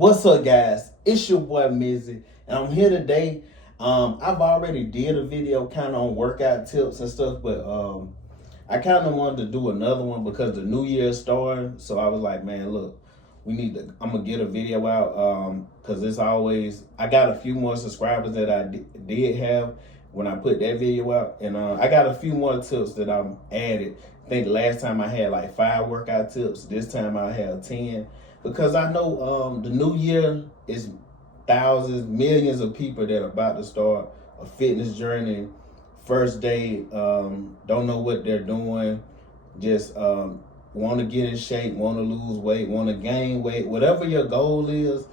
What's up, guys? It's your boy Mizzy, and I'm here today. I've already did a video kind of on workout tips and stuff, but I kind of wanted to do another one because the new year started. So I was like, man, look, we need to. I'm gonna get a video out because it's always. I got a few more subscribers that I did have when I put that video out, and I got a few more tips that I'm added. I think last time I had like 5 workout tips. This time I have 10. Because I know the new year is thousands, millions of people that are about to start a fitness journey. First day, don't know what they're doing, just want to get in shape, want to lose weight, want to gain weight, whatever your goal is.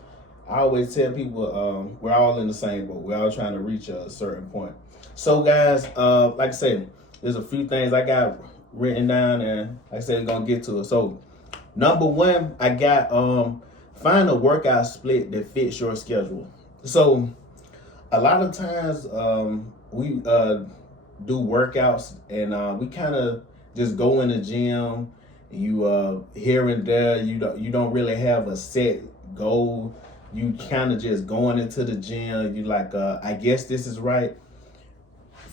I always tell people we're all in the same boat. We're all trying to reach a certain point. So guys, like I said, there's a few things I got written down, and like I said, we're gonna get to it. So number one, I got find a workout split that fits your schedule. So a lot of times we do workouts and we kind of just go in the gym. You here and there. You don't really have a set goal. You kind of just going into the gym. You like I guess this is right.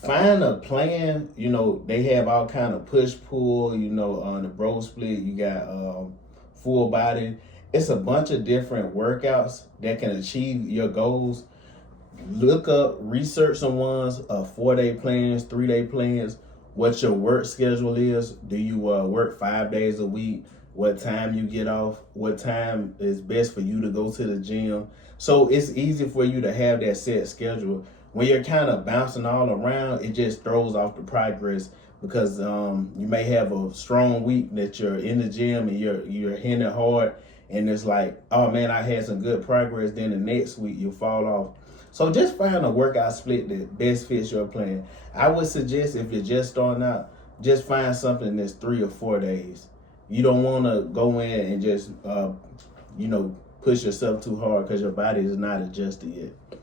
Find a plan. You know, they have all kind of push pull. You know, on the bro split, you got full body. It's a bunch of different workouts that can achieve your goals. Look up, research some ones, 4-day plans, 3-day plans, what your work schedule is. Do you work 5 days a week? What time you get off? What time is best for you to go to the gym? So it's easy for you to have that set schedule. When you're kind of bouncing all around, it just throws off the progress because you may have a strong week that you're in the gym and you're hitting it hard, and it's like, oh man, I had some good progress. Then the next week you fall off. So just find a workout split that best fits your plan. I would suggest if you're just starting out, just find something that's 3 or 4 days. You don't want to go in and just push yourself too hard because your body is not adjusted yet.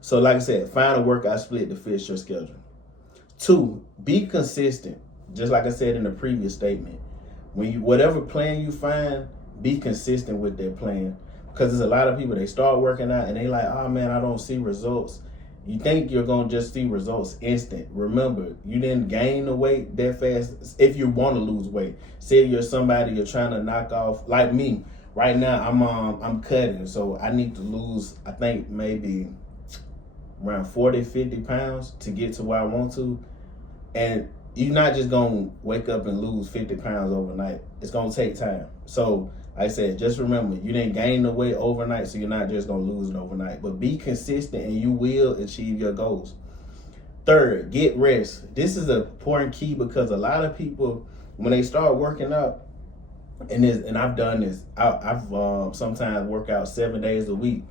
So like I said, find a workout split that fits your schedule. 2, be consistent. Just like I said in the previous statement, whatever plan you find, be consistent with that plan. Because there's a lot of people, they start working out and they like, oh man, I don't see results. You think you're going to just see results instant. Remember, you didn't gain the weight that fast. If you want to lose weight, say you're somebody you're trying to knock off, like me. Right now, I'm cutting, so I need to lose, I think maybe around 40, 50 pounds to get to where I want to. And you're not just going to wake up and lose 50 pounds overnight. It's going to take time. So like I said, just remember, you didn't gain the weight overnight, so you're not just going to lose it overnight. But be consistent and you will achieve your goals. 3rd, get rest. This is an important key because a lot of people, when they start working out, and I've done this, I've sometimes work out 7 days a week.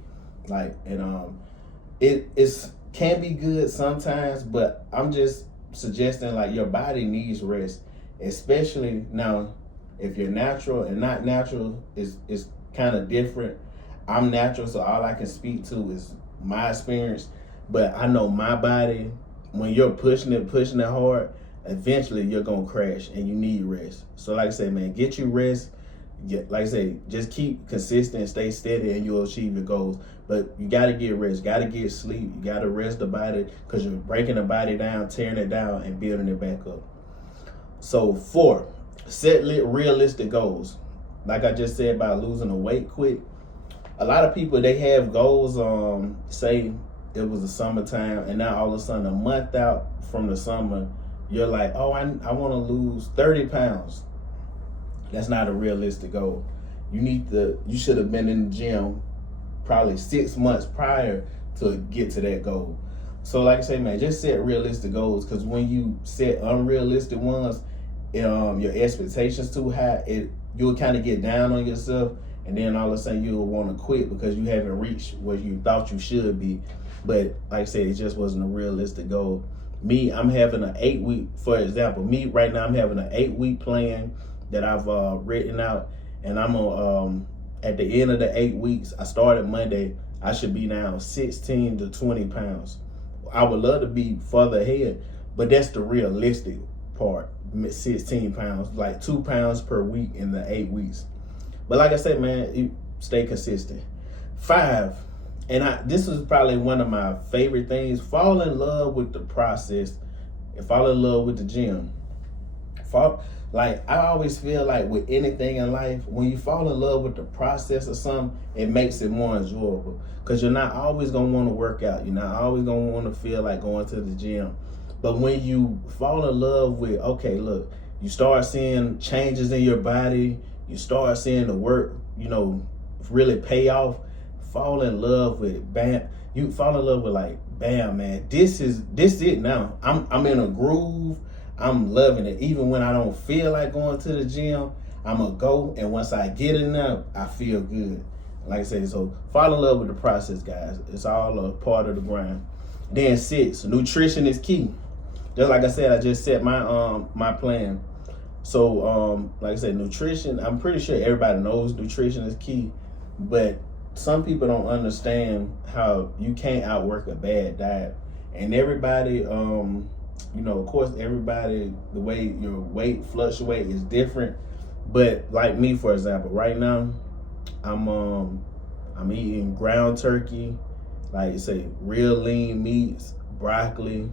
It can be good sometimes, but I'm just suggesting like your body needs rest, especially now. If you're natural and not natural, is kind of different. I'm natural, so all I can speak to is my experience. But I know my body, when you're pushing it hard, eventually you're gonna crash and you need rest. So like I say, man, get you rest. Like I say, just keep consistent, stay steady, and you'll achieve your goals. But you gotta get rest, gotta get sleep, you gotta rest the body because you're breaking the body down, tearing it down, and building it back up. So 4, set realistic goals. Like I just said about losing the weight quick. A lot of people, they have goals, say it was the summertime and now all of a sudden a month out from the summer, you're like, oh, I want to lose 30 pounds. That's not a realistic goal. You should have been in the gym probably 6 months prior to get to that goal. So like I say, man, just set realistic goals because when you set unrealistic ones, your expectations too high, you'll kind of get down on yourself, and then all of a sudden you'll want to quit because you haven't reached where you thought you should be. But like I said, it just wasn't a realistic goal. Me, I'm having an 8-week, for example, me right now, I'm having an 8-week plan that I've written out, and I'm on at the end of the 8 weeks, I started Monday, I should be now 16 to 20 pounds. I would love to be further ahead, but that's the realistic part. 16 pounds, like 2 pounds per week in the 8 weeks. But like I said, man, you stay consistent. 5, and this is probably one of my favorite things: fall in love with the process and fall in love with the gym. Like, I always feel like with anything in life, when you fall in love with the process of something, it makes it more enjoyable. Because you're not always going to want to work out. You're not always going to want to feel like going to the gym. But when you fall in love with, okay, look, you start seeing changes in your body, you start seeing the work, really pay off, fall in love with, bam, you fall in love with, like, bam, man, this it now. I'm in a groove. I'm loving it. Even when I don't feel like going to the gym, I'm going to go. And once I get in there, I feel good. Like I said, so fall in love with the process, guys. It's all a part of the grind. Then 6, nutrition is key. Just like I said, I just set my plan. So, like I said, nutrition, I'm pretty sure everybody knows nutrition is key. But some people don't understand how you can't outwork a bad diet. And everybody, of course, everybody, the way your weight fluctuate is different. But like me, for example, right now, I'm eating ground turkey, like say real lean meats, broccoli,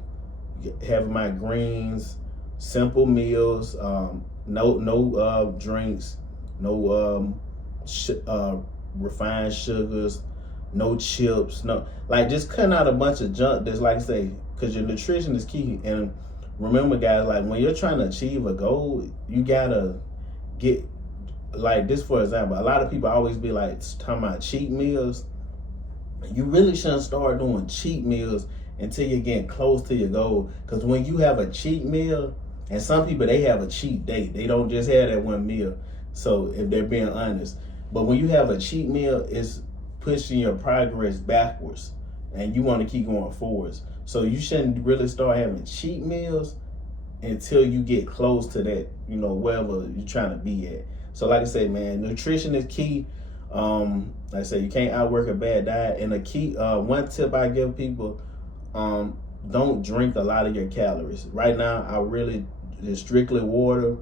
having my greens, simple meals, no drinks, no refined sugars, no chips, no, like, just cutting out a bunch of junk that's, like I say, because your nutrition is key. And remember, guys, like, when you're trying to achieve a goal, you gotta get, like this, for example, a lot of people always be like talking about cheat meals. You really shouldn't start doing cheat meals until you're getting close to your goal. Because when you have a cheat meal, and some people, they have a cheat day. They don't just have that one meal. So if they're being honest. But when you have a cheat meal, it's pushing your progress backwards. And you want to keep going forwards. So you shouldn't really start having cheat meals until you get close to that, wherever you're trying to be at. So like I say, man, nutrition is key. Like I say, you can't outwork a bad diet. And a key, one tip I give people, don't drink a lot of your calories. Right now, I really just strictly water.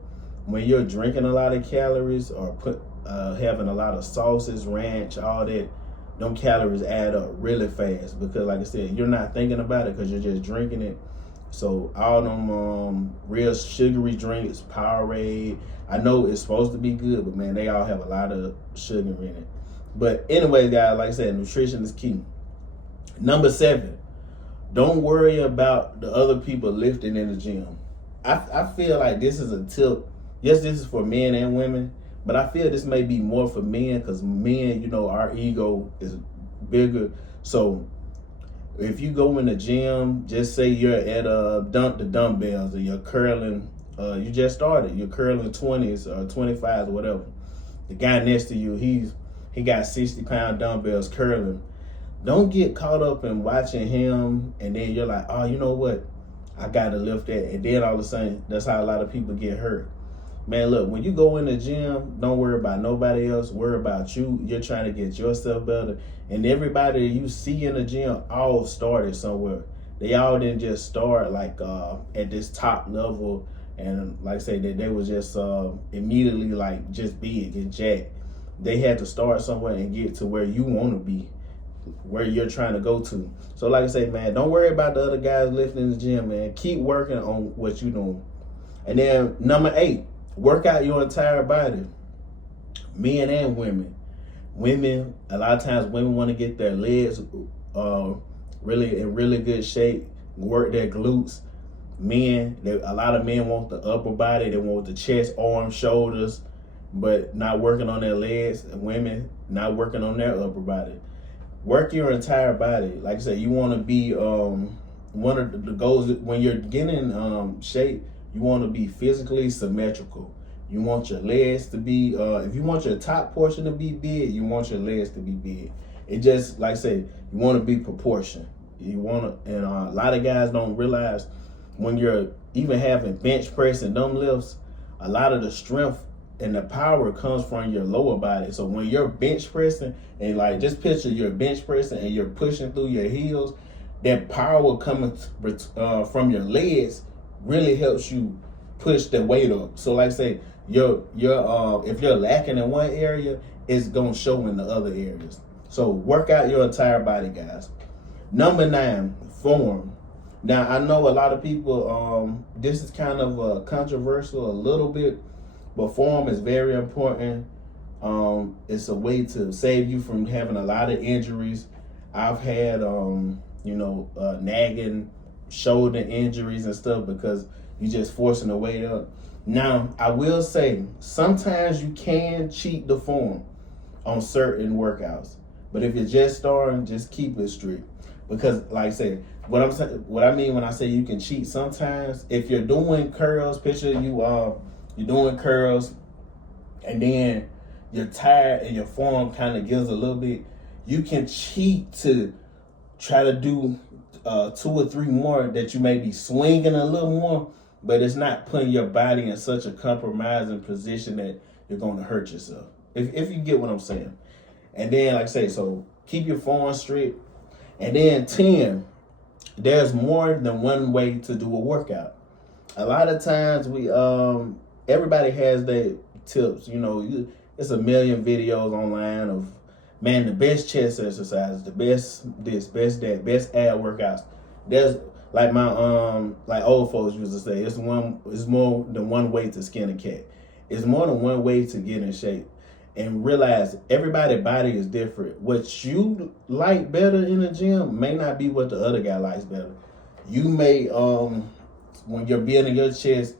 When you're drinking a lot of calories or having a lot of sauces, ranch, all that, them calories add up really fast, because like I said, you're not thinking about it because you're just drinking it. So all them real sugary drinks, Powerade, I know it's supposed to be good, but man, they all have a lot of sugar in it. But anyway, guys, like I said, nutrition is key. Number 7, don't worry about the other people lifting in the gym. I feel like this is a tip. Yes, this is for men and women, but I feel this may be more for men, because men, our ego is bigger. So if you go in the gym, just say you're at the dumbbells, or you're curling, you just started, you're curling 20s or 25s or whatever. The guy next to you, he got 60-pound dumbbells curling. Don't get caught up in watching him, and then you're like, oh, you know what? I got to lift that. And then all of a sudden, that's how a lot of people get hurt. Man, look, when you go in the gym, don't worry about nobody else. Worry about you. You're trying to get yourself better. And everybody you see in the gym all started somewhere. They all didn't just start like at this top level, and like I say, that they was just immediately like just big and jacked. They had to start somewhere and get to where you want to be, where you're trying to go to. So like I say, man, don't worry about the other guys lifting in the gym, man. Keep working on what you're doing. And then number 8, work out your entire body. Men and women. Women, a lot of times women want to get their legs really in really good shape, work their glutes. Men, a lot of men want the upper body. They want the chest, arms, shoulders, but not working on their legs. And women not working on their upper body. Work your entire body. Like I said, you want to be one of the goals when you're getting in shape. You want to be physically symmetrical. You want your legs to be, if you want your top portion to be big, you want your legs to be big. It just, like I say, you want to be proportion. You want to, and a lot of guys don't realize when you're even having bench press and dumb lifts, a lot of the strength and the power comes from your lower body. So when you're bench pressing, and like just picture you're bench pressing and you're pushing through your heels, that power coming from your legs really helps you push the weight up. So like I say, if you're lacking in one area, it's gonna show in the other areas. So work out your entire body, guys. Number 9, form. Now I know a lot of people, this is kind of controversial a little bit, but form is very important. It's a way to save you from having a lot of injuries. I've had, nagging shoulder injuries and stuff because you're just forcing the weight up. Now, I will say, sometimes you can cheat the form on certain workouts, but if you're just starting, just keep it strict. Because, like I said, what I mean when I say you can cheat sometimes, if you're doing curls, picture you're doing curls, and then you're tired and your form kind of gives a little bit, you can cheat to try to do 2 or 3 more that you may be swinging a little more, but it's not putting your body in such a compromising position that you're going to hurt yourself. If you get what I'm saying. And then, like I say, so keep your form straight. And then 10, there's more than one way to do a workout. A lot of times everybody has their tips. It's a million videos online of, man, the best chest exercises, the best this, best that, best ab workouts. There's like like old folks used to say, it's more than one way to skin a cat. It's more than one way to get in shape. And realize everybody's body is different. What you like better in the gym may not be what the other guy likes better. You may, when you're building your chest,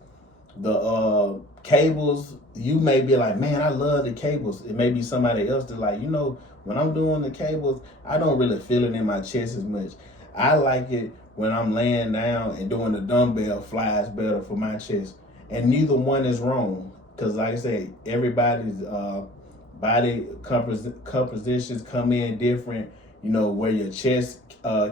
the cables, you may be like, man, I love the cables. It may be somebody else that's like, when I'm doing the cables, I don't really feel it in my chest as much. I like it when I'm laying down and doing the dumbbell flies better for my chest. And neither one is wrong. Because like I say, everybody's body compositions come in different, where your chest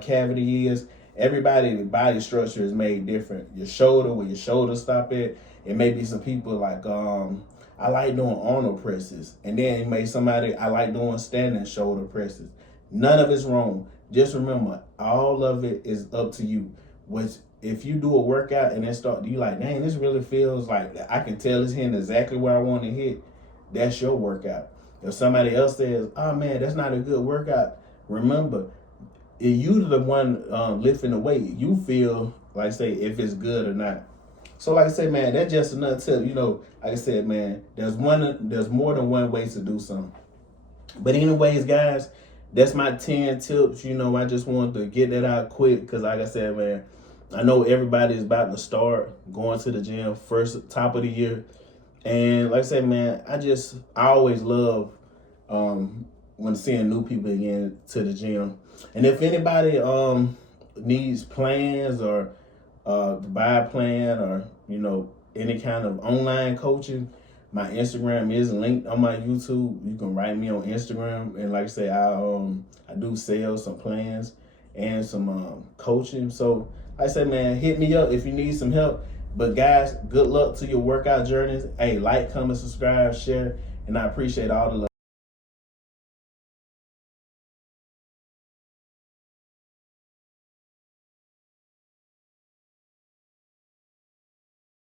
cavity is. Everybody's body structure is made different. Your shoulder, where your shoulders stop at. It may be some people like, I like doing Arnold presses. And then it may somebody, I like doing standing shoulder presses. None of it's wrong. Just remember, all of it is up to you. If you do a workout and then you like, dang, this really feels like I can tell it's hitting exactly where I want to hit, that's your workout. If somebody else says, oh man, that's not a good workout, remember, if you're the one lifting the weight, you feel like, say, if it's good or not. So like I say, man, that's just another tip. Like I said, man, there's more than one way to do something. But anyways, guys, that's my 10 tips. I just wanted to get that out quick because like I said, man, I know everybody's about to start going to the gym first top of the year. And like I said, man, I always love when seeing new people again to the gym. And if anybody needs plans or to buy a plan or, any kind of online coaching, my Instagram is linked on my YouTube. You can write me on Instagram. And like I say, I do sell some plans and some coaching. So like I said, man, hit me up if you need some help. But guys, good luck to your workout journeys. Hey, like, comment, subscribe, share, and I appreciate all the love.